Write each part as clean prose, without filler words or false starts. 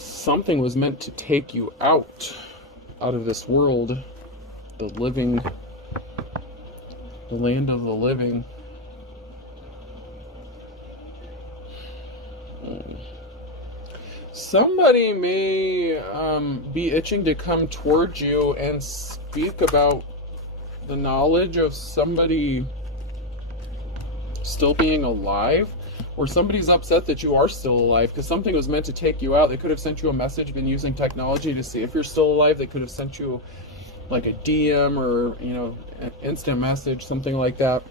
Something was meant to take you out of this world, the living, the land of the living. Somebody may be itching to come towards you and speak about the knowledge of somebody still being alive, or somebody's upset that you are still alive because something was meant to take you out. They could have sent you a message, been using technology to see if you're still alive. They could have sent you like a DM or, you know, an instant message, something like that.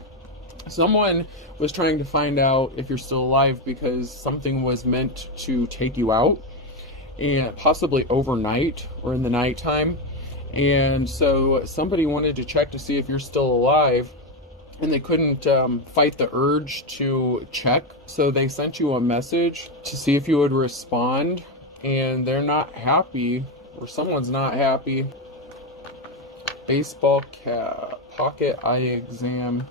Someone was trying to find out if you're still alive because something was meant to take you out, and possibly overnight or in the nighttime. And so somebody wanted to check to see if you're still alive, and they couldn't fight the urge to check. So they sent you a message to see if you would respond, and they're not happy, or someone's not happy. Baseball cap, pocket eye exam.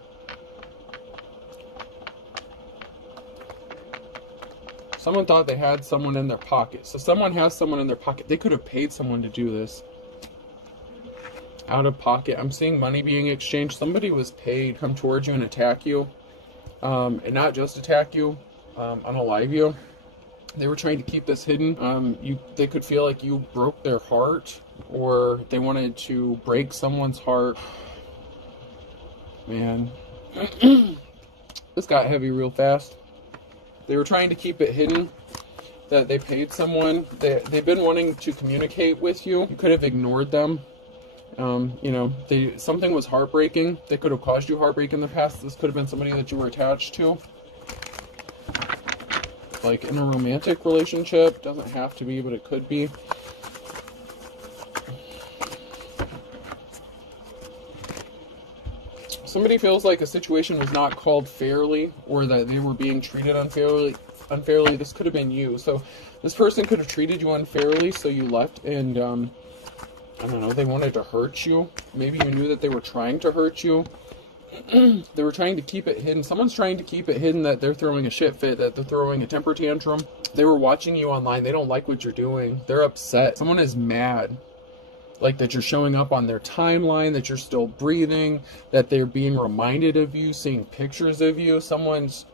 Someone thought they had someone in their pocket. So someone has someone in their pocket. They could have paid someone to do this. Out of pocket. I'm seeing money being exchanged. Somebody was paid, come towards you and attack you. And not just attack you, unalive you. They were trying to keep this hidden. They could feel like you broke their heart, or they wanted to break someone's heart. Man. This got heavy real fast. They were trying to keep it hidden that they paid someone. They've been wanting to communicate with you. You could have ignored them. You know, something was heartbreaking. They could have caused you heartbreak in the past. This could have been somebody that you were attached to. Like in a romantic relationship. Doesn't have to be, but it could be. Somebody feels like a situation was not called fairly, or that they were being treated unfairly. This could have been you. So this person could have treated you unfairly, so you left, and I don't know, they wanted to hurt you. Maybe you knew that they were trying to hurt you. They were trying to keep it hidden. Someone's trying to keep it hidden that they're throwing a shit fit, that they're throwing a temper tantrum. They were watching you online. They don't like what you're doing. They're upset. Someone is mad. Like that you're showing up on their timeline, that you're still breathing, that they're being reminded of you, seeing pictures of you. Someone's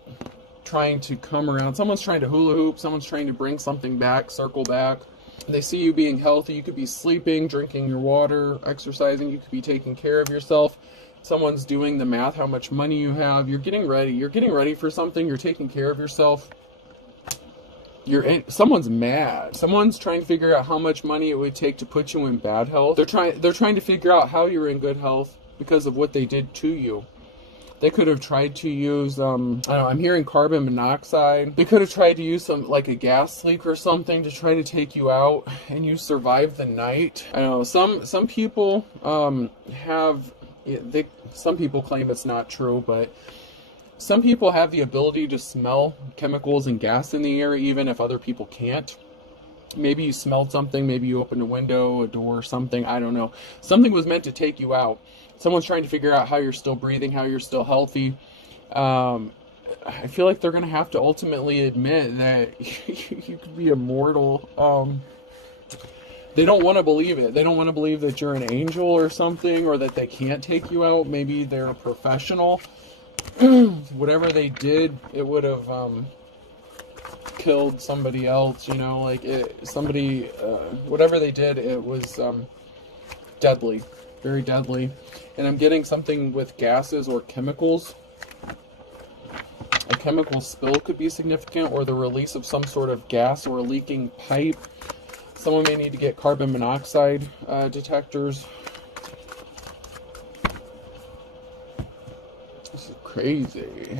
trying to come around. Someone's trying to hula hoop. Someone's trying to bring something back, circle back. They see you being healthy. You could be sleeping, drinking your water, exercising. You could be taking care of yourself. Someone's doing the math, how much money you have. You're getting ready. You're getting ready for something. You're taking care of yourself. Someone's mad. Someone's trying to figure out how much money it would take to put you in bad health. They're trying to figure out how you're in good health because of what they did to you. They could have tried to use, I don't know, I'm hearing carbon monoxide. They could have tried to use like a gas leak or something to try to take you out, and you survived the night. I don't know, some people some people claim it's not true, but some people have the ability to smell chemicals and gas in the air, even if other people can't. Maybe you smelled something, maybe you opened a window, a door, something, I don't know. Something was meant to take you out. Someone's trying to figure out how you're still breathing, how you're still healthy. I feel like they're going to have to ultimately admit that you could be immortal. They don't want to believe it. They don't want to believe that you're an angel or something, or that they can't take you out. Maybe they're a professional. Whatever they did, it would have killed somebody else, you know, like whatever they did, it was deadly, very deadly. And I'm getting something with gases or chemicals. A chemical spill could be significant, or the release of some sort of gas or a leaking pipe. Someone may need to get carbon monoxide detectors. This is crazy.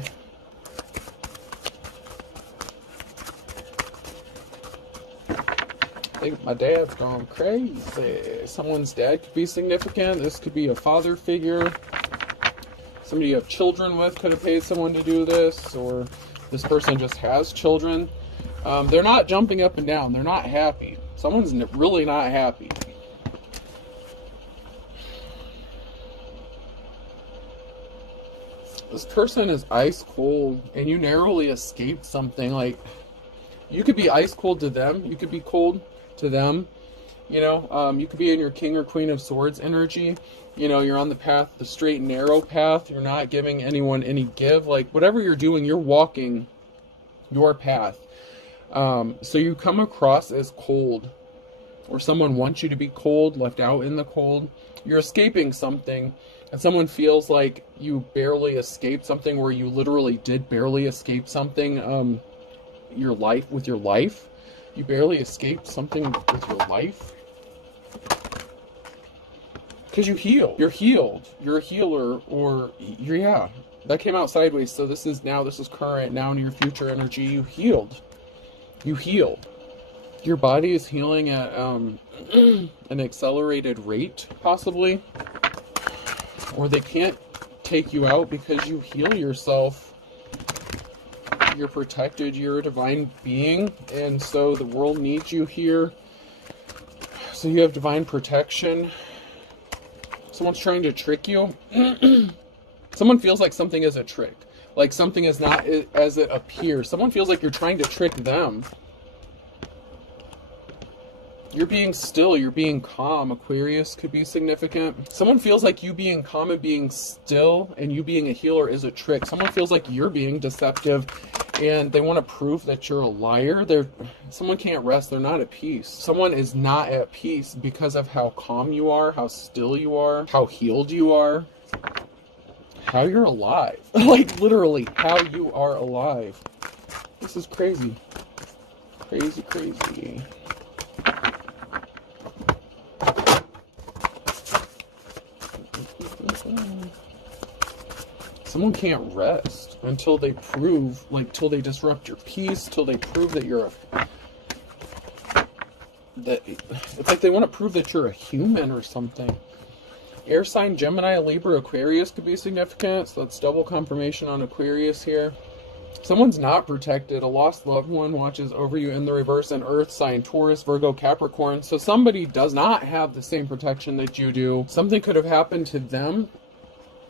I think my dad's gone crazy. Someone's dad could be significant. This could be a father figure. Somebody you have children with could have paid someone to do this, or this person just has children. They're not jumping up and down. They're not happy. Someone's really not happy. This person is ice cold, and you narrowly escaped something. Like, You could be ice cold to them. You could be cold to them. You know, you could be in your King or Queen of Swords energy. You know, you're on the path, the straight and narrow path. You're not giving anyone any give. Like, whatever you're doing, you're walking your path. So you come across as cold, or someone wants you to be cold, left out in the cold. You're escaping something, and someone feels like you barely escaped something, where you literally did barely escape something. Your life. You barely escaped something with your life. Because you heal. You're healed. You're a healer, or yeah. That came out sideways, so this is current, now in your future energy. You healed. You healed. Your body is healing at an accelerated rate, possibly. Or they can't take you out because you heal yourself. You're protected. You're a divine being, and so the world needs you here. So you have divine protection. Someone's trying to trick you. Someone feels like something is a trick. Like something is not as it appears. Someone feels like you're trying to trick them. You're being still, you're being calm. Aquarius could be significant. Someone feels like you being calm and being still and you being a healer is a trick. Someone feels like you're being deceptive and they want to prove that you're a liar. Someone can't rest. They're not at peace. Someone is not at peace because of how calm you are, how still you are, how healed you are, how you're alive. Like, literally, how you are alive. This is crazy. Crazy, crazy. Someone can't rest until they prove, like, till they disrupt your peace, till they prove that you're it's like they want to prove that you're a human or something. Air sign, Gemini, Libra, Aquarius could be significant. So that's double confirmation on Aquarius here. Someone's not protected. A lost loved one watches over you in the reverse. An earth sign, Taurus, Virgo, Capricorn. So somebody does not have the same protection that you do. Something could have happened to them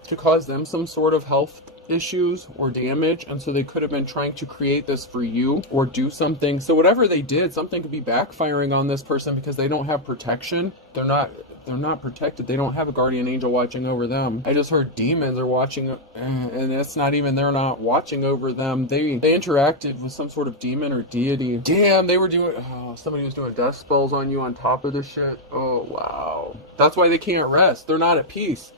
to cause them some sort of health issues or damage, and so they could have been trying to create this for you or do something. So whatever they did, something could be backfiring on this person because they don't have protection. They're not protected. They don't have a guardian angel watching over them. I just heard demons are watching, and it's not even, they're not watching over them. They interacted with some sort of demon or deity. Damn, they were doing, somebody was doing death spells on you on top of this shit. Oh, wow. That's why they can't rest. They're not at peace.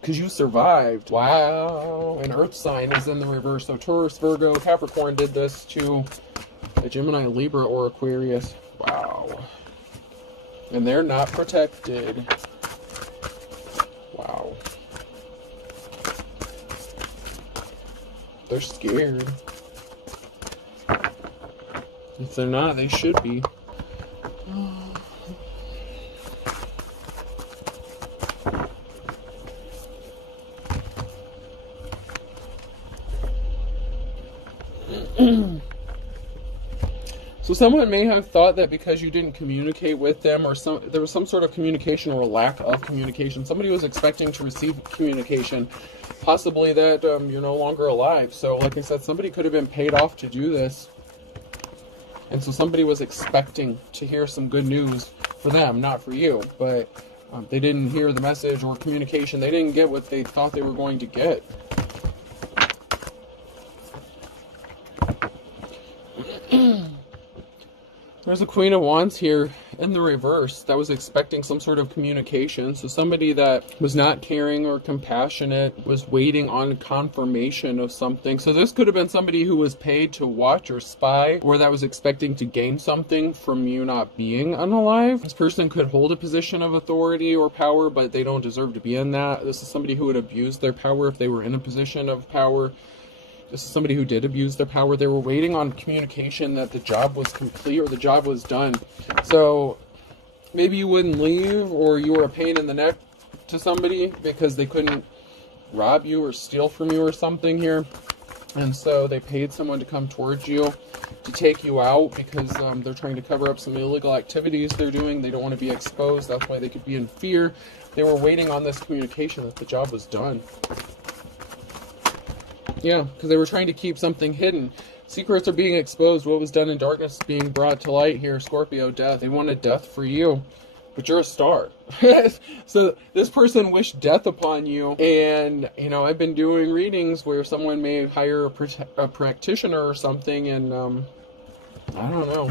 Because you survived. Wow. An earth sign is in the reverse. So Taurus, Virgo, Capricorn did this to a Gemini, Libra, or Aquarius. Wow. And they're not protected. Wow. They're scared. If they're not, they should be. So someone may have thought that because you didn't communicate with them, or there was some sort of communication or lack of communication, somebody was expecting to receive communication, possibly that you're no longer alive. So like I said, somebody could have been paid off to do this. And so somebody was expecting to hear some good news for them, not for you. But they didn't hear the message or communication. They didn't get what they thought they were going to get. There's a Queen of Wands here in the reverse that was expecting some sort of communication. So somebody that was not caring or compassionate was waiting on confirmation of something. So this could have been somebody who was paid to watch or spy, or that was expecting to gain something from you not being unalive. This person could hold a position of authority or power, but they don't deserve to be in that. This is somebody who would abuse their power if they were in a position of power. This is somebody who did abuse their power. They were waiting on communication that the job was complete or the job was done. So maybe you wouldn't leave, or you were a pain in the neck to somebody because they couldn't rob you or steal from you or something here. And so they paid someone to come towards you to take you out because they're trying to cover up some illegal activities they're doing. They don't want to be exposed. That's why they could be in fear. They were waiting on this communication that the job was done. Yeah, because they were trying to keep something hidden. Secrets are being exposed. What was done in darkness is being brought to light here. Scorpio, death. They wanted death for you, but you're a star. So this person wished death upon you. And, you know, I've been doing readings where someone may hire a practitioner or something. And, I don't know.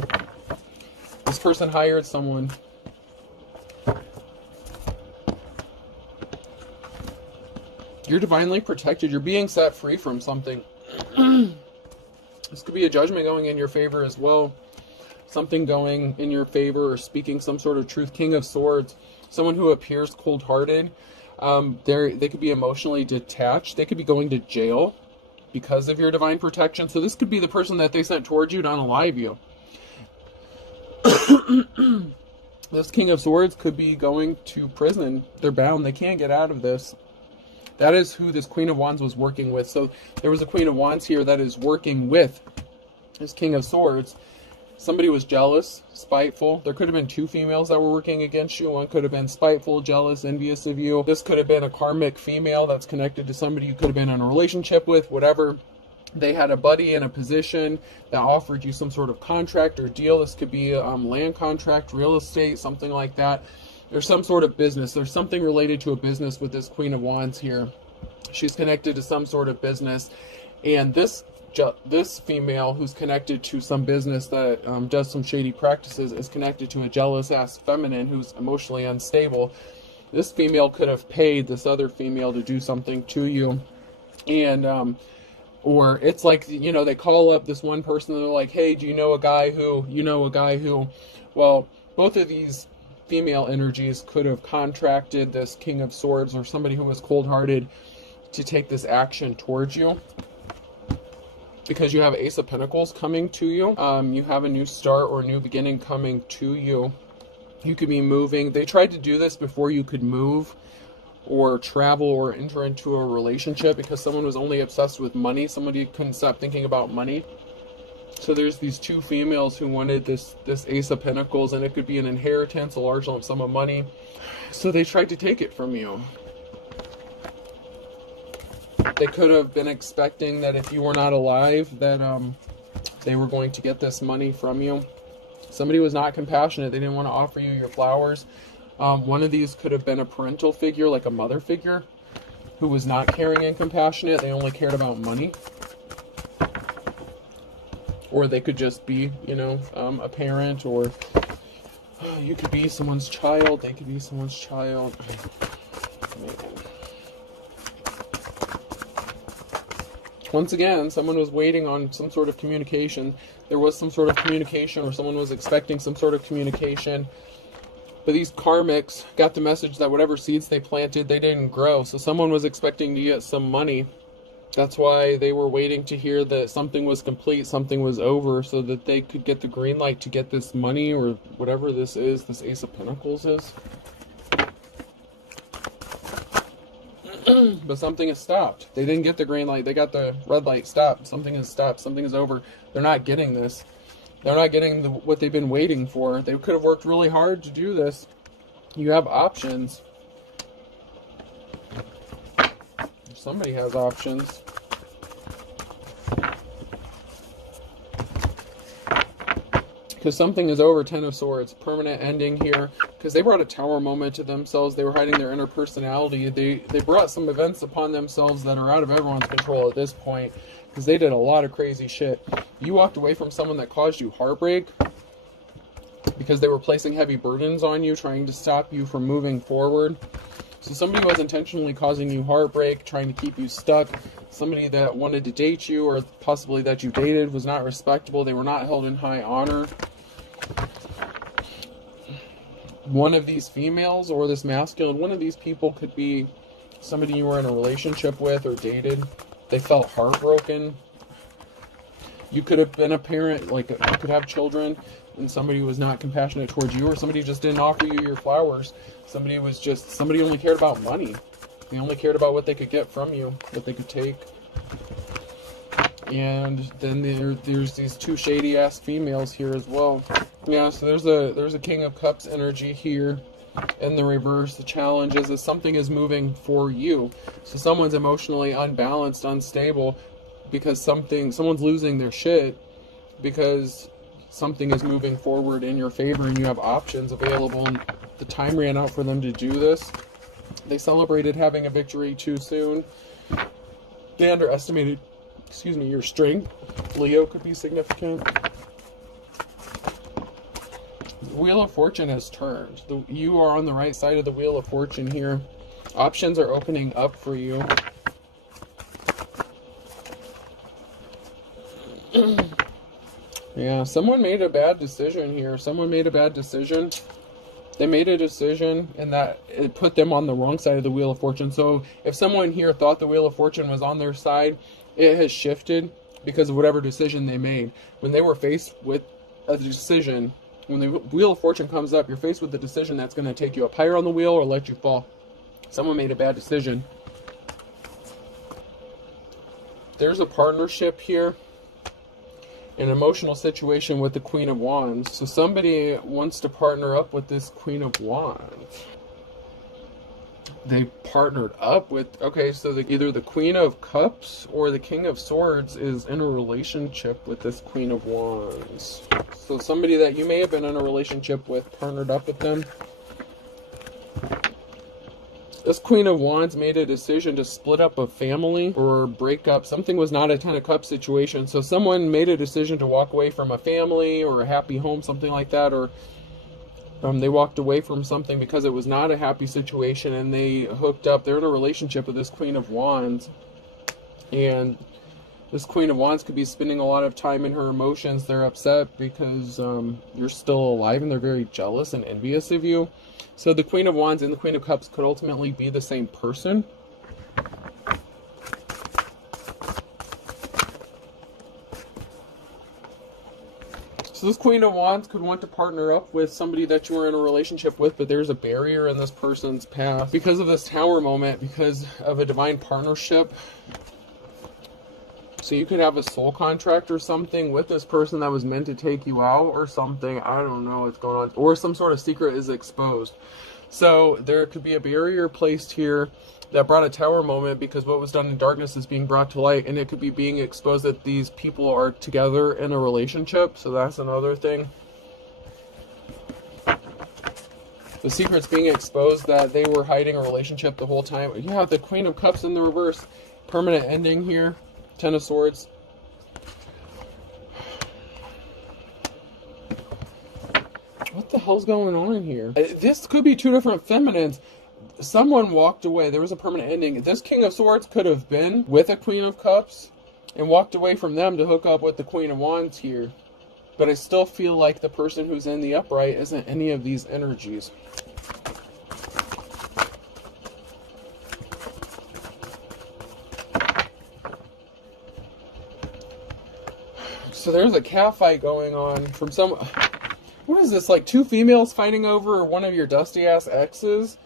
This person hired someone. You're divinely protected. You're being set free from something. This could be a judgment going in your favor as well. Something going in your favor or speaking some sort of truth. King of Swords. Someone who appears cold-hearted. They could be emotionally detached. They could be going to jail because of your divine protection. So this could be the person that they sent towards you to unalive you. This King of Swords could be going to prison. They're bound. They can't get out of this. That is who this Queen of Wands was working with. So there was a Queen of Wands here that is working with this King of Swords. Somebody was jealous, spiteful. There could have been two females that were working against you. One could have been spiteful, jealous, envious of you. This could have been a karmic female that's connected to somebody you could have been in a relationship with, whatever. They had a buddy in a position that offered you some sort of contract or deal. This could be a land contract, real estate, something like that. There's some sort of business. There's something related to a business with this Queen of Wands here. She's connected to some sort of business. And this female who's connected to some business that does some shady practices is connected to a jealous-ass feminine who's emotionally unstable. This female could have paid this other female to do something to you. And, or it's like, you know, they call up this one person and they're like, hey, do you know a guy who, well, both of these female energies could have contracted this King of Swords or somebody who was cold-hearted to take this action towards you. Because you have Ace of Pentacles coming to you. You have a new start or a new beginning coming to you. You could be moving. They tried to do this before you could move or travel or enter into a relationship because someone was only obsessed with money. Somebody couldn't stop thinking about money. So there's these two females who wanted this Ace of Pentacles, and it could be an inheritance, a large lump sum of money. So they tried to take it from you. They could have been expecting that if you were not alive, that they were going to get this money from you. Somebody was not compassionate. They didn't want to offer you your flowers. One of these could have been a parental figure, like a mother figure, who was not caring and compassionate. They only cared about money. Or they could just be, you know, a parent, or you could be someone's child. They could be someone's child. Once again, someone was waiting on some sort of communication. There was some sort of communication, or someone was expecting some sort of communication. But these karmics got the message that whatever seeds they planted, they didn't grow. So someone was expecting to get some money. That's why they were waiting to hear that something was complete, something was over, so that they could get the green light to get this money, or whatever this is, this Ace of Pentacles is. But something has stopped. They didn't get the green light. They got the red light. Stop. Something has stopped. Something is over. They're not getting this. They're not getting what they've been waiting for. They could have worked really hard to do this. You have options. Somebody has options. Because something is over. 10 of Swords. Permanent ending here. Because they brought a tower moment to themselves. They were hiding their inner personality. They brought some events upon themselves that are out of everyone's control at this point. Because they did a lot of crazy shit. You walked away from someone that caused you heartbreak. Because they were placing heavy burdens on you. Trying to stop you from moving forward. So somebody was intentionally causing you heartbreak. Trying to keep you stuck. Somebody that wanted to date you, or possibly that you dated, was not respectable. They were not held in high honor. One of these females or this masculine, one of these people could be somebody you were in a relationship with or dated. They felt heartbroken. You could have been a parent, like you could have children, and somebody was not compassionate towards you, or somebody just didn't offer you your flowers. Somebody only cared about money. They only cared about what they could get from you, what they could take. And then there's these two shady ass females here as well. Yeah, so there's a King of Cups energy here in the reverse. The challenge is that something is moving for you. So someone's emotionally unbalanced, unstable. because someone's losing their shit because something is moving forward in your favor and you have options available, and the time ran out for them to do this. They celebrated having a victory too soon. They underestimated, your strength. Leo could be significant. The Wheel of Fortune has turned. You are on the right side of the Wheel of Fortune here. Options are opening up for you. Yeah, someone made a bad decision here. Someone made a bad decision. They made a decision and that it put them on the wrong side of the Wheel of Fortune. So if someone here thought the Wheel of Fortune was on their side, it has shifted because of whatever decision they made. When they were faced with a decision, when the Wheel of Fortune comes up, you're faced with the decision that's going to take you up higher on the wheel or let you fall. Someone made a bad decision. There's a partnership here. An emotional situation with the Queen of Wands. So somebody wants to partner up with this Queen of Wands. They partnered up with, okay, so either the Queen of Cups or the King of Swords is in a relationship with this Queen of Wands. So somebody that you may have been in a relationship with partnered up with them. This Queen of Wands made a decision to split up a family or break up. Something was not a Ten of Cups situation. So someone made a decision to walk away from a family or a happy home, something like that. Or they walked away from something because it was not a happy situation and they hooked up. They're in a relationship with this Queen of Wands. And this Queen of Wands could be spending a lot of time in her emotions. They're upset because you're still alive and they're very jealous and envious of you. So the Queen of Wands and the Queen of Cups could ultimately be the same person. So this Queen of Wands could want to partner up with somebody that you were in a relationship with, but there's a barrier in this person's path. Because of this Tower moment, because of a divine partnership. So you could have a soul contract or something with this person that was meant to take you out or something. I don't know what's going on. Or some sort of secret is exposed. So there could be a barrier placed here that brought a Tower moment because what was done in darkness is being brought to light. And it could be being exposed that these people are together in a relationship. So that's another thing. The secret's being exposed that they were hiding a relationship the whole time. You have the Queen of Cups in the reverse. Permanent ending here. Ten of Swords. What the hell's going on here? This could be two different feminines. Someone walked away. There was a permanent ending. This King of Swords could have been with a Queen of Cups and walked away from them to hook up with the Queen of Wands here. But I still feel like the person who's in the upright isn't any of these energies. So there's a cat fight going on from some... What is this, like two females fighting over one of your dusty ass exes?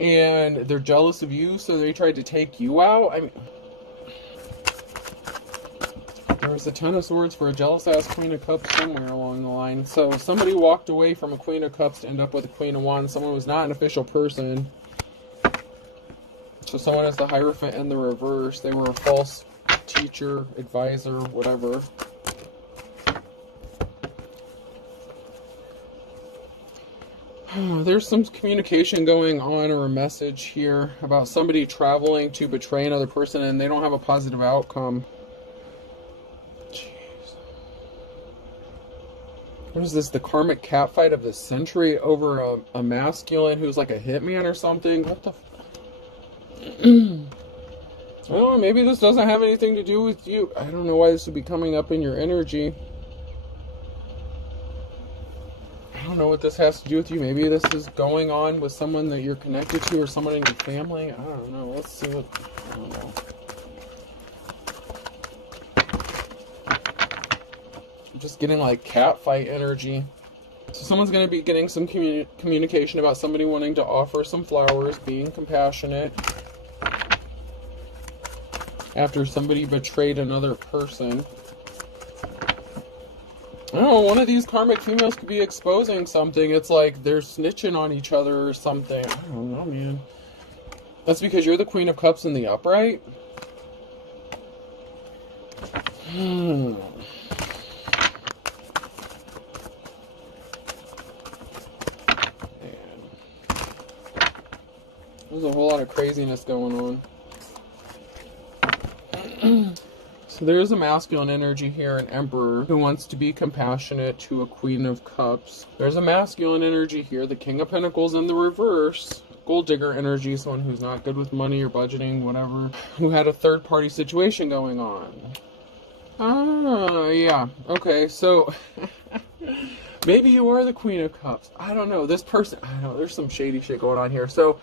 And they're jealous of you, so they tried to take you out? I mean... There was a Ten of Swords for a jealous ass Queen of Cups somewhere along the line. So somebody walked away from a Queen of Cups to end up with a Queen of Wands. Someone was not an official person. So someone is the Hierophant in the reverse. They were a false teacher, advisor, whatever. There's some communication going on or a message here about somebody traveling to betray another person and they don't have a positive outcome. Jeez. What is this? The karmic catfight of the century over a masculine who's like a hitman or something? What the... Well, maybe this doesn't have anything to do with you. I don't know why this would be coming up in your energy. I don't know what this has to do with you. Maybe this is going on with someone that you're connected to or someone in your family. I don't know. Let's see what... I don't know. I'm just getting like catfight energy. So someone's going to be getting some communication about somebody wanting to offer some flowers, being compassionate. After somebody betrayed another person. I don't know, one of these karmic females could be exposing something. It's like they're snitching on each other or something. I don't know, man. That's because you're the Queen of Cups in the upright? Man. There's a whole lot of craziness going on. So there's a masculine energy here, an emperor who wants to be compassionate to a queen of cups. There's a masculine energy here, the king of pentacles in the reverse. Gold digger energy, someone who's not good with money or budgeting, whatever, who had a third party situation going on. Yeah. Okay, so maybe you are the queen of cups. I don't know. This person, I don't know, there's some shady shit going on here. So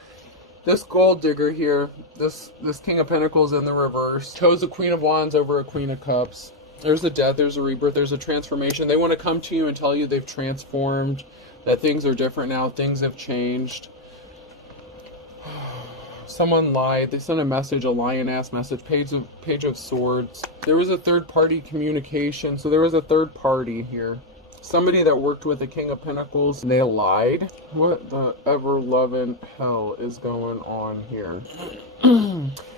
this gold digger here, this king of pentacles in the reverse, chose a queen of wands over a queen of cups. There's a death, there's a rebirth, there's a transformation. They want to come to you and tell you they've transformed, that things are different now, things have changed. Someone lied. They sent a message, a lion-ass message, page of swords. There was a third-party communication. So there was a third party here. Somebody that worked with the king of pentacles. They lied. What the ever-loving hell is going on here?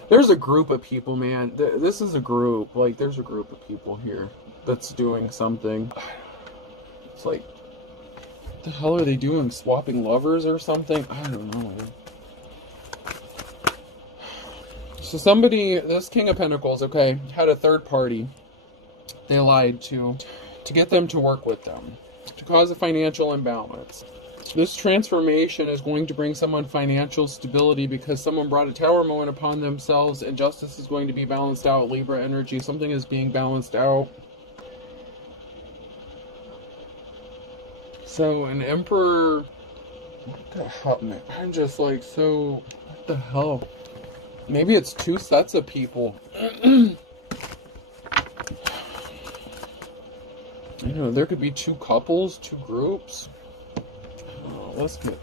There's a group of people, man. This is a group. Like, there's a group of people here that's doing something. It's like, what the hell are they doing? Swapping lovers or something? I don't know, man. So somebody, this king of pentacles, okay, had a third party they lied to get them to work with them, to cause a financial imbalance. This transformation is going to bring someone financial stability because someone brought a tower moment upon themselves, and justice is going to be balanced out. Libra energy, something is being balanced out. So an emperor, what the hell, man? I'm just like, so, what the hell? Maybe it's two sets of people. You know, there could be two couples, two groups. Oh, let's get...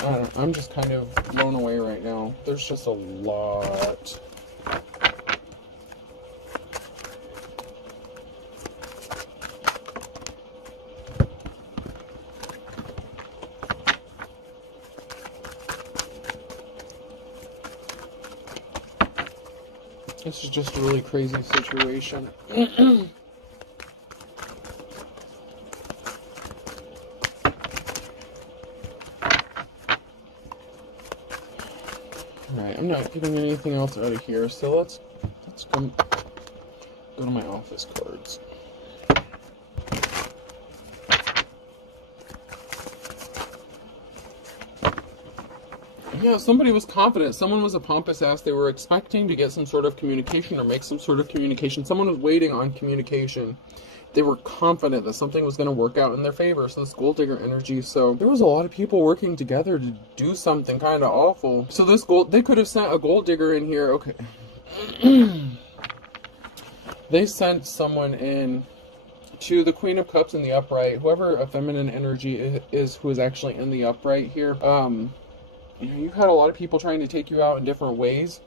I don't know, I'm just kind of blown away right now. There's just a lot. This is just a really crazy situation. Alright, I'm not getting anything else out of here, so let's go to my office cards. Yeah, somebody was confident. Someone was a pompous ass. They were expecting to get some sort of communication or make some sort of communication. Someone was waiting on communication. They were confident that something was going to work out in their favor. So this gold digger energy. So there was a lot of people working together to do something kind of awful. So this they could have sent a gold digger in here. Okay. They sent someone in to the Queen of Cups in the upright. Whoever a feminine energy is who is actually in the upright here. You know, you've had a lot of people trying to take you out in different ways,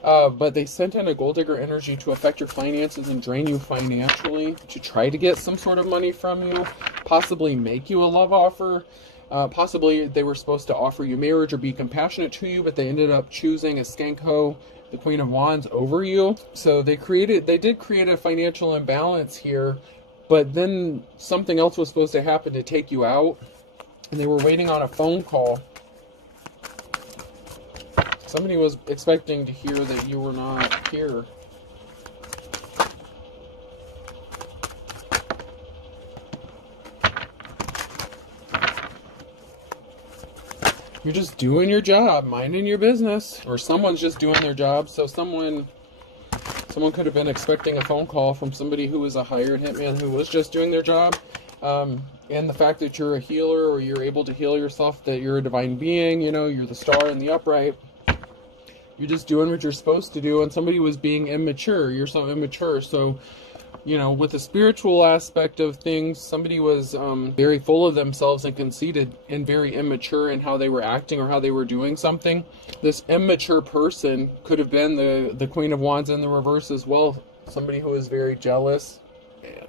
but they sent in a gold digger energy to affect your finances and drain you financially, to try to get some sort of money from you, possibly make you a love offer. Possibly they were supposed to offer you marriage or be compassionate to you, but they ended up choosing a skanko, the Queen of Wands, over you. So they did create a financial imbalance here, but then something else was supposed to happen to take you out, and they were waiting on a phone call. Somebody was expecting to hear that you were not here. You're just doing your job, minding your business. Or someone's just doing their job. So someone could have been expecting a phone call from somebody who was a hired hitman who was just doing their job. And the fact that you're a healer, or you're able to heal yourself, that you're a divine being, you know, you're the star in the upright. You're just doing what you're supposed to do, and somebody was being immature. You're so immature. So, you know, with the spiritual aspect of things, somebody was very full of themselves and conceited and very immature in how they were acting or how they were doing something. This immature person could have been the Queen of Wands in the reverse as well. Somebody who was very jealous. Man.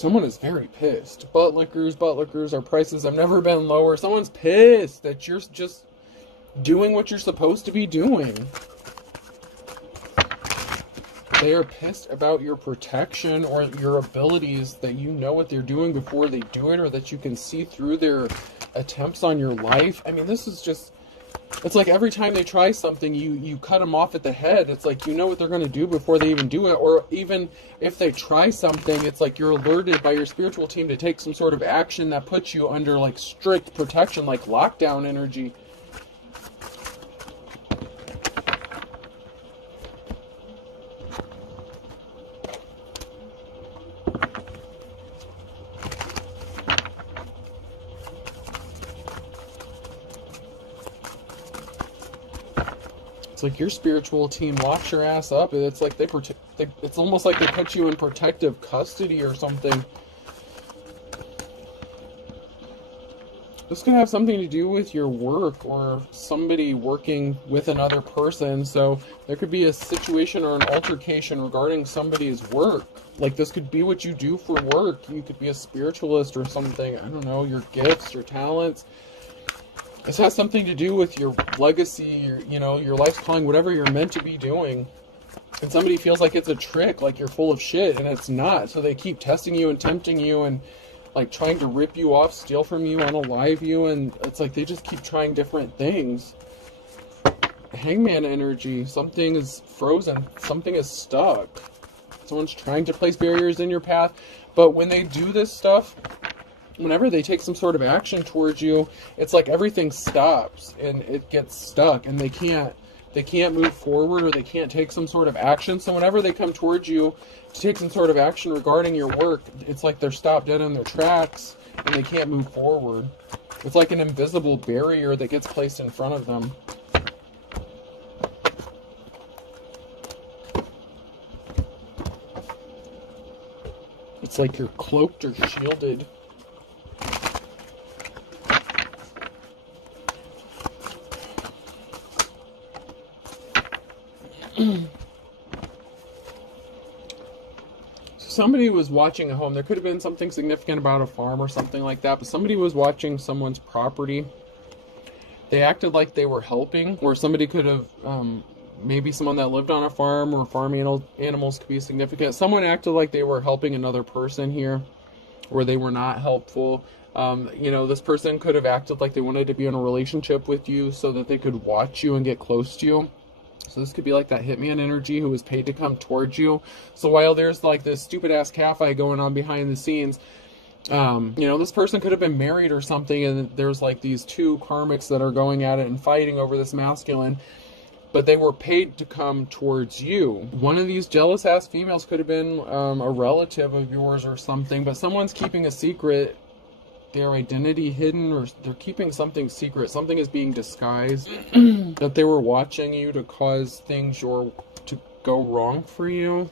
Someone is very pissed. Butt lickers, our prices have never been lower. Someone's pissed that you're just doing what you're supposed to be doing. They are pissed about your protection or your abilities, that you know what they're doing before they do it, or that you can see through their attempts on your life. I mean, this is just, it's like every time they try something, you cut them off at the head. It's like you know what they're going to do before they even do it. Or even if they try something, it's like you're alerted by your spiritual team to take some sort of action that puts you under like strict protection, like lockdown energy. It's like your spiritual team locks your ass up, and it's like it's almost like they put you in protective custody or something. This could have something to do with your work or somebody working with another person. So there could be a situation or an altercation regarding somebody's work. Like this could be what you do for work. You could be a spiritualist or something. I don't know, your gifts, your talents. This has something to do with your legacy, your life's calling, whatever you're meant to be doing. And somebody feels like it's a trick, like you're full of shit, and it's not. So they keep testing you and tempting you and like trying to rip you off, steal from you, unalive you, and it's like they just keep trying different things. Hangman energy. Something is frozen. Something is stuck. Someone's trying to place barriers in your path. But when they do this stuff, whenever they take some sort of action towards you, it's like everything stops and it gets stuck, and they can't move forward, or they can't take some sort of action. So whenever they come towards you to take some sort of action regarding your work, it's like they're stopped dead in their tracks and they can't move forward. It's like an invisible barrier that gets placed in front of them. It's like you're cloaked or shielded. Somebody was watching a home. There could have been something significant about a farm or something like that, but somebody was watching someone's property. They acted like they were helping, or somebody could have, maybe someone that lived on a farm, or farm animals could be significant. Someone acted like they were helping another person here, or they were not helpful. This person could have acted like they wanted to be in a relationship with you so that they could watch you and get close to you. So this could be like that hitman energy who was paid to come towards you. So while there's like this stupid ass catfight going on behind the scenes, this person could have been married or something, and there's like these two karmics that are going at it and fighting over this masculine, but they were paid to come towards you. One of these jealous ass females could have been a relative of yours or something, but someone's keeping a secret, their identity hidden, or they're keeping something secret. Something is being disguised. That they were watching you to cause things to go wrong for you.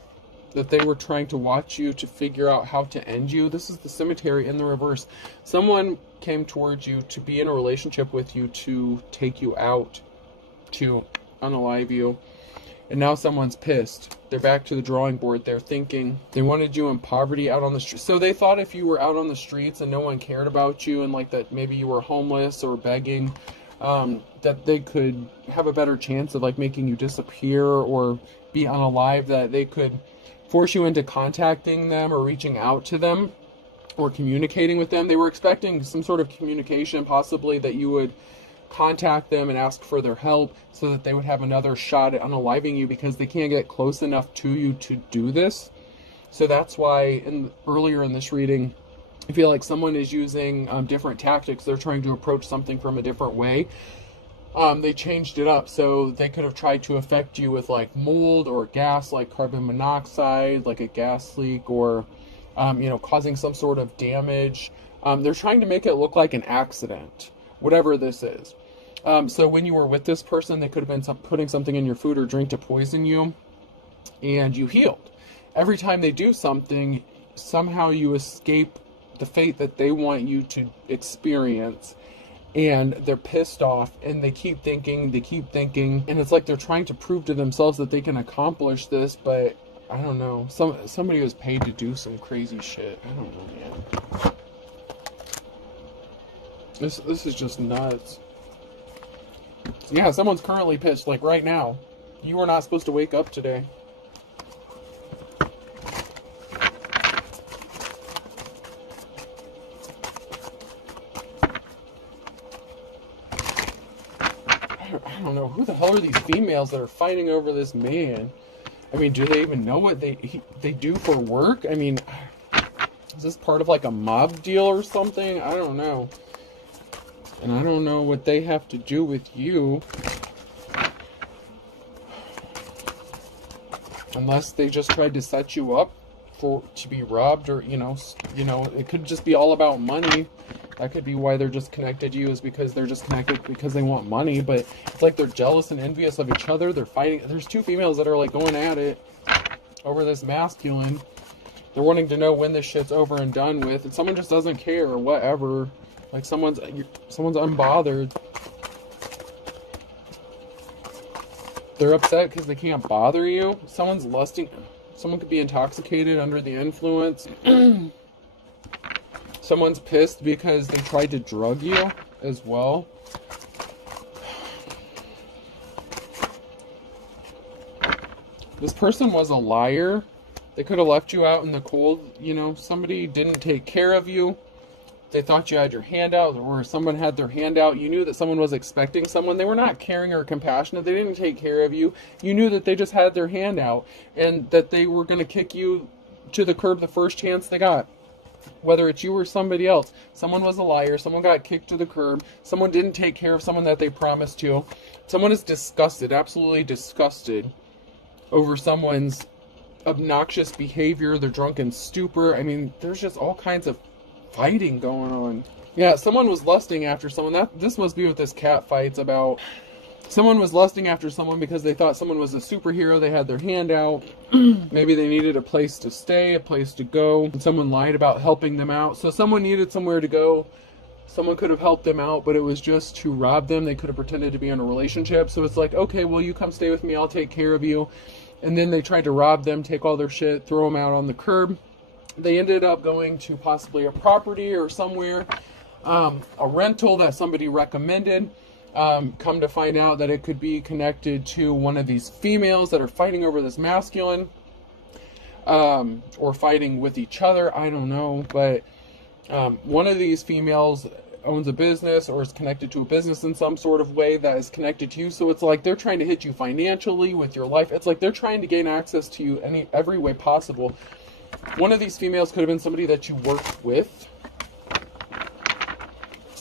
That they were trying to watch you to figure out how to end you. This is the cemetery in the reverse. Someone came towards you to be in a relationship with you, to take you out, to unalive you. And now someone's pissed. They're back to the drawing board. They're thinking they wanted you in poverty out on the street. So they thought if you were out on the streets and no one cared about you, and like that maybe you were homeless or begging, that they could have a better chance of like making you disappear or be unalive, that they could force you into contacting them or reaching out to them or communicating with them. They were expecting some sort of communication, possibly that you would contact them and ask for their help so that they would have another shot at unaliving you, because they can't get close enough to you to do this. So that's why earlier in this reading, I feel like someone is using different tactics. They're trying to approach something from a different way. They changed it up, so they could have tried to affect you with like mold or gas, like carbon monoxide, like a gas leak, or causing some sort of damage. They're trying to make it look like an accident, whatever this is. So when you were with this person, they could have been putting something in your food or drink to poison you, and you healed. Every time they do something, somehow you escape the fate that they want you to experience, and they're pissed off, and they keep thinking, and it's like they're trying to prove to themselves that they can accomplish this, but I don't know. Somebody was paid to do some crazy shit. I don't know, man. This is just nuts. Yeah, someone's currently pissed, like right now. You were not supposed to wake up today. I don't know. Who the hell are these females that are fighting over this man? I mean, do they even know what they do for work? I mean, is this part of like a mob deal or something? I don't know. And I don't know what they have to do with you. Unless they just tried to set you up to be robbed, or you know, it could just be all about money. That could be why they're just connected to you, is because they're just connected because they want money. But it's like they're jealous and envious of each other. They're fighting. There's two females that are like going at it over this masculine. They're wanting to know when this shit's over and done with, and someone just doesn't care or whatever. Like someone's unbothered. They're upset because they can't bother you. Someone's lusting. Someone could be intoxicated under the influence. Someone's pissed because they tried to drug you as well. This person was a liar. They could have left you out in the cold. You know, somebody didn't take care of you. They thought you had your hand out, or someone had their hand out. You knew that someone was expecting someone. They were not caring or compassionate. They didn't take care of you. You knew that they just had their hand out, and that they were going to kick you to the curb the first chance they got. Whether it's you or somebody else. Someone was a liar. Someone got kicked to the curb. Someone didn't take care of someone that they promised to. Someone is disgusted, absolutely disgusted, over someone's obnoxious behavior, their drunken stupor. I mean, there's just all kinds of fighting going on. Yeah, someone was lusting after someone. This must be what this cat fight's about. Someone was lusting after someone because they thought someone was a superhero. They had their hand out. Maybe they needed a place to stay, a place to go. And someone lied about helping them out. So someone needed somewhere to go. Someone could have helped them out, but it was just to rob them. They could have pretended to be in a relationship. So it's like, okay, well, you come stay with me. I'll take care of you. And then they tried to rob them, take all their shit, throw them out on the curb. They ended up going to possibly a property or somewhere, a rental that somebody recommended. Come to find out that it could be connected to one of these females that are fighting over this masculine, or fighting with each other. I don't know, but one of these females owns a business or is connected to a business in some sort of way that is connected to you. So it's like they're trying to hit you financially with your life. It's like they're trying to gain access to you every way possible. One of these females could have been somebody that you worked with,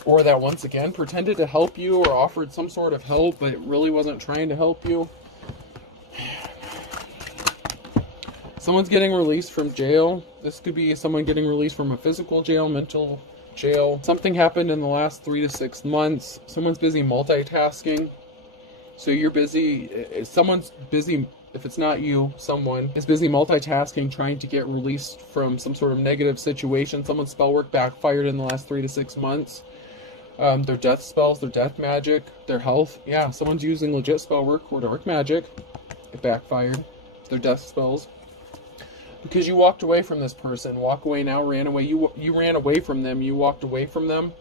or that once again pretended to help you or offered some sort of help, but it really wasn't trying to help you. Someone's getting released from jail. This could be someone getting released from a physical jail, mental jail. Something happened in the last 3 to 6 months. Someone's busy multitasking. So you're busy. Someone's busy. If it's not you, someone is busy multitasking, trying to get released from some sort of negative situation. Someone's spell work backfired in the last 3 to 6 months. Their death spells, their death magic, their health. Yeah, someone's using legit spell work or dark magic. It backfired. Their death spells. Because you walked away from this person. Walk away now, ran away. You ran away from them. You walked away from them.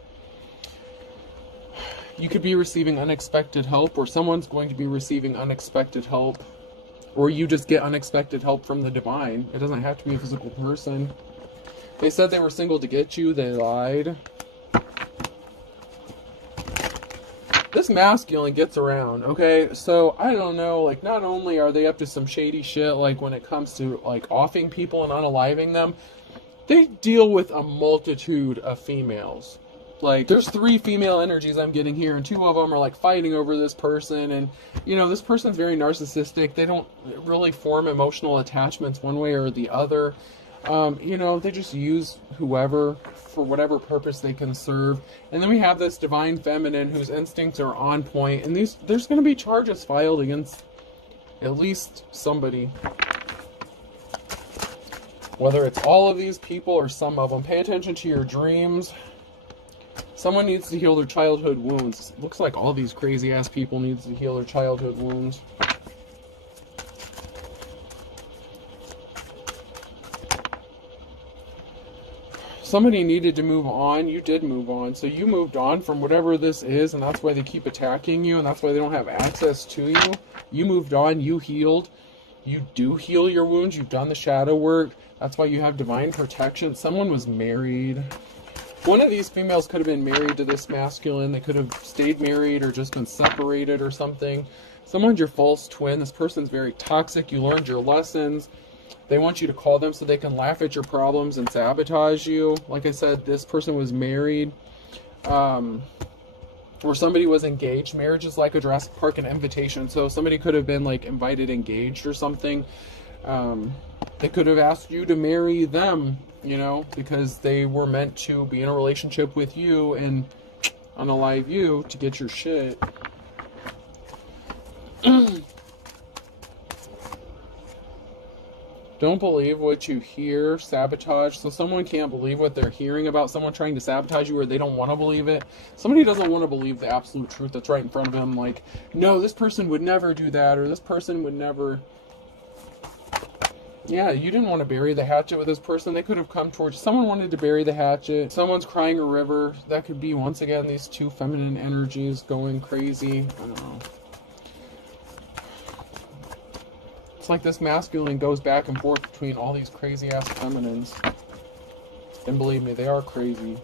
You could be receiving unexpected help, or someone's going to be receiving unexpected help. Or you just get unexpected help from the divine. It doesn't have to be a physical person. They said they were single to get you. They lied. This masculine gets around, okay? So, I don't know, like, not only are they up to some shady shit, like, when it comes to, like, offing people and unaliving them, they deal with a multitude of females. Like, there's 3 female energies I'm getting here, and 2 of them are, like, fighting over this person, and, you know, this person's very narcissistic. They don't really form emotional attachments one way or the other. You know, they just use whoever for whatever purpose they can serve. And then we have this divine feminine whose instincts are on point, and there's going to be charges filed against at least somebody. Whether it's all of these people or some of them. Pay attention to your dreams. Someone needs to heal their childhood wounds. Looks like all these crazy ass people need to heal their childhood wounds. somebody needed to move on. You did move on. So you moved on from whatever this is, and that's why they keep attacking you, and that's why they don't have access to you. You moved on. You healed. You do heal your wounds. You've done the shadow work. That's why you have divine protection. Someone was married. One of these females could have been married to this masculine. They could have stayed married or just been separated or something. Someone's your false twin. This person's very toxic. You learned your lessons. They want you to call them so they can laugh at your problems and sabotage you. Like I said, this person was married. Or somebody was engaged. Marriage is like a Jurassic Park, an invitation. So somebody could have been like invited, engaged or something. They could have asked you to marry them, you know, because they were meant to be in a relationship with you and unalive you to get your shit. Don't believe what you hear. Sabotage. So someone can't believe what they're hearing about someone trying to sabotage you, or they don't want to believe it. Somebody doesn't want to believe the absolute truth that's right in front of them. Like, no, this person would never do that, or this person would never... Yeah, you didn't want to bury the hatchet with this person. They could have come towards you. Someone wanted to bury the hatchet. Someone's crying a river. That could be, once again, these two feminine energies going crazy. I don't know. It's like this masculine goes back and forth between all these crazy ass feminines. And believe me, they are crazy.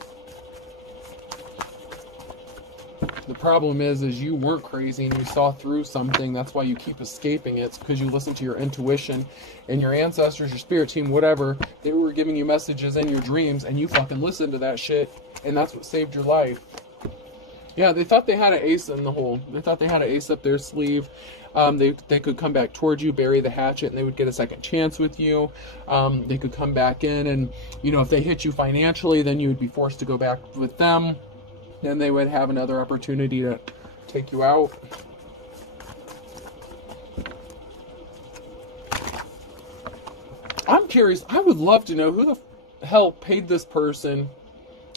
The problem is you weren't crazy and you saw through something. That's why you keep escaping it. It's because you listen to your intuition and your ancestors, your spirit team, whatever. They were giving you messages in your dreams and you fucking listened to that shit. And that's what saved your life. Yeah, they thought they had an ace in the hole. They thought they had an ace up their sleeve. They could come back towards you, bury the hatchet, and they would get a second chance with you. They could come back in and, you know, if they hit you financially, then you would be forced to go back with them. Then they would have another opportunity to take you out. I'm curious. I would love to know who the hell paid this person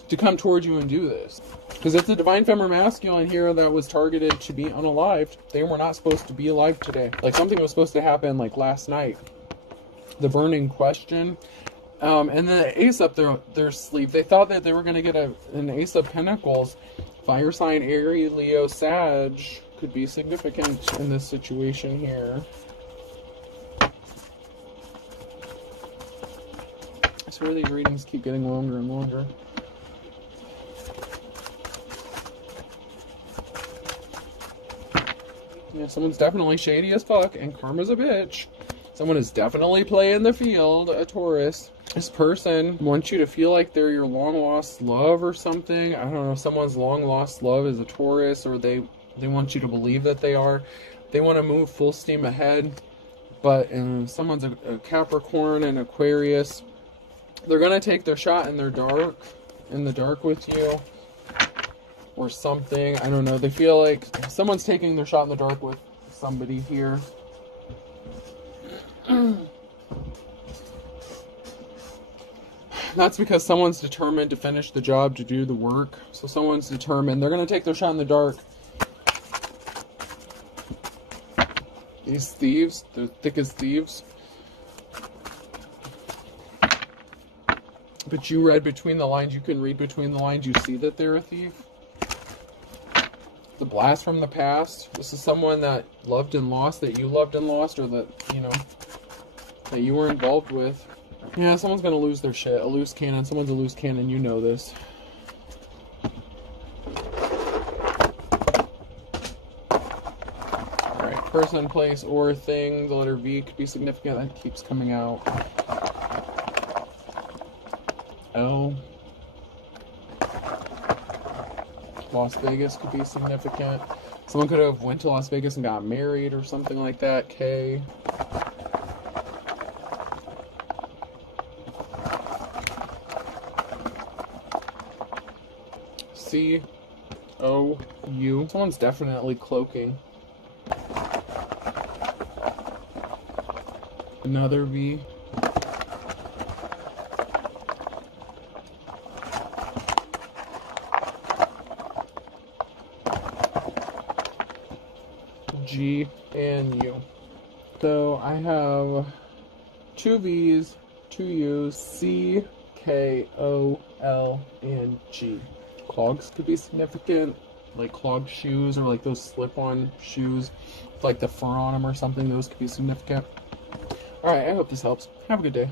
to come towards you and do this. Because it's a divine feminine masculine here that was targeted to be unalived. They were not supposed to be alive today. Like, something was supposed to happen like last night. The burning question. And the ace up their sleeve. They thought that they were going to get an ace of pentacles. Fire sign, Aries, Leo, Sag could be significant in this situation here. I swear these readings keep getting longer and longer. Yeah, someone's definitely shady as fuck, and karma's a bitch. Someone is definitely playing the field, a Taurus. This person wants you to feel like they're your long-lost love or something. I don't know, someone's long-lost love is a Taurus, or they want you to believe that they are. They want to move full steam ahead, but someone's a Capricorn and Aquarius. They're going to take their shot in the dark with you. Or something. I don't know. They feel like someone's taking their shot in the dark with somebody here. That's because someone's determined to finish the job, to do the work. So someone's determined. They're going to take their shot in the dark. These thieves, they're thick as thieves. But you read between the lines. You can read between the lines. You see that they're a thief. The blast from the past. This is someone that loved and lost, that you loved and lost, or that, you know, that you were involved with. Yeah, someone's gonna lose their shit. A loose cannon. Someone's a loose cannon. You know this. Alright, person, place, or thing. The letter V could be significant. That keeps coming out. L. Las Vegas could be significant. Someone could have went to Las Vegas and got married or something like that. K. C. O. U. Someone's definitely cloaking. Another V. G, and U. So I have 2 V's, 2 U's, C, K-O-L and G. Clogs could be significant, like clogged shoes or like those slip-on shoes with like the fur on them or something. Those could be significant. Alright, I hope this helps. Have a good day.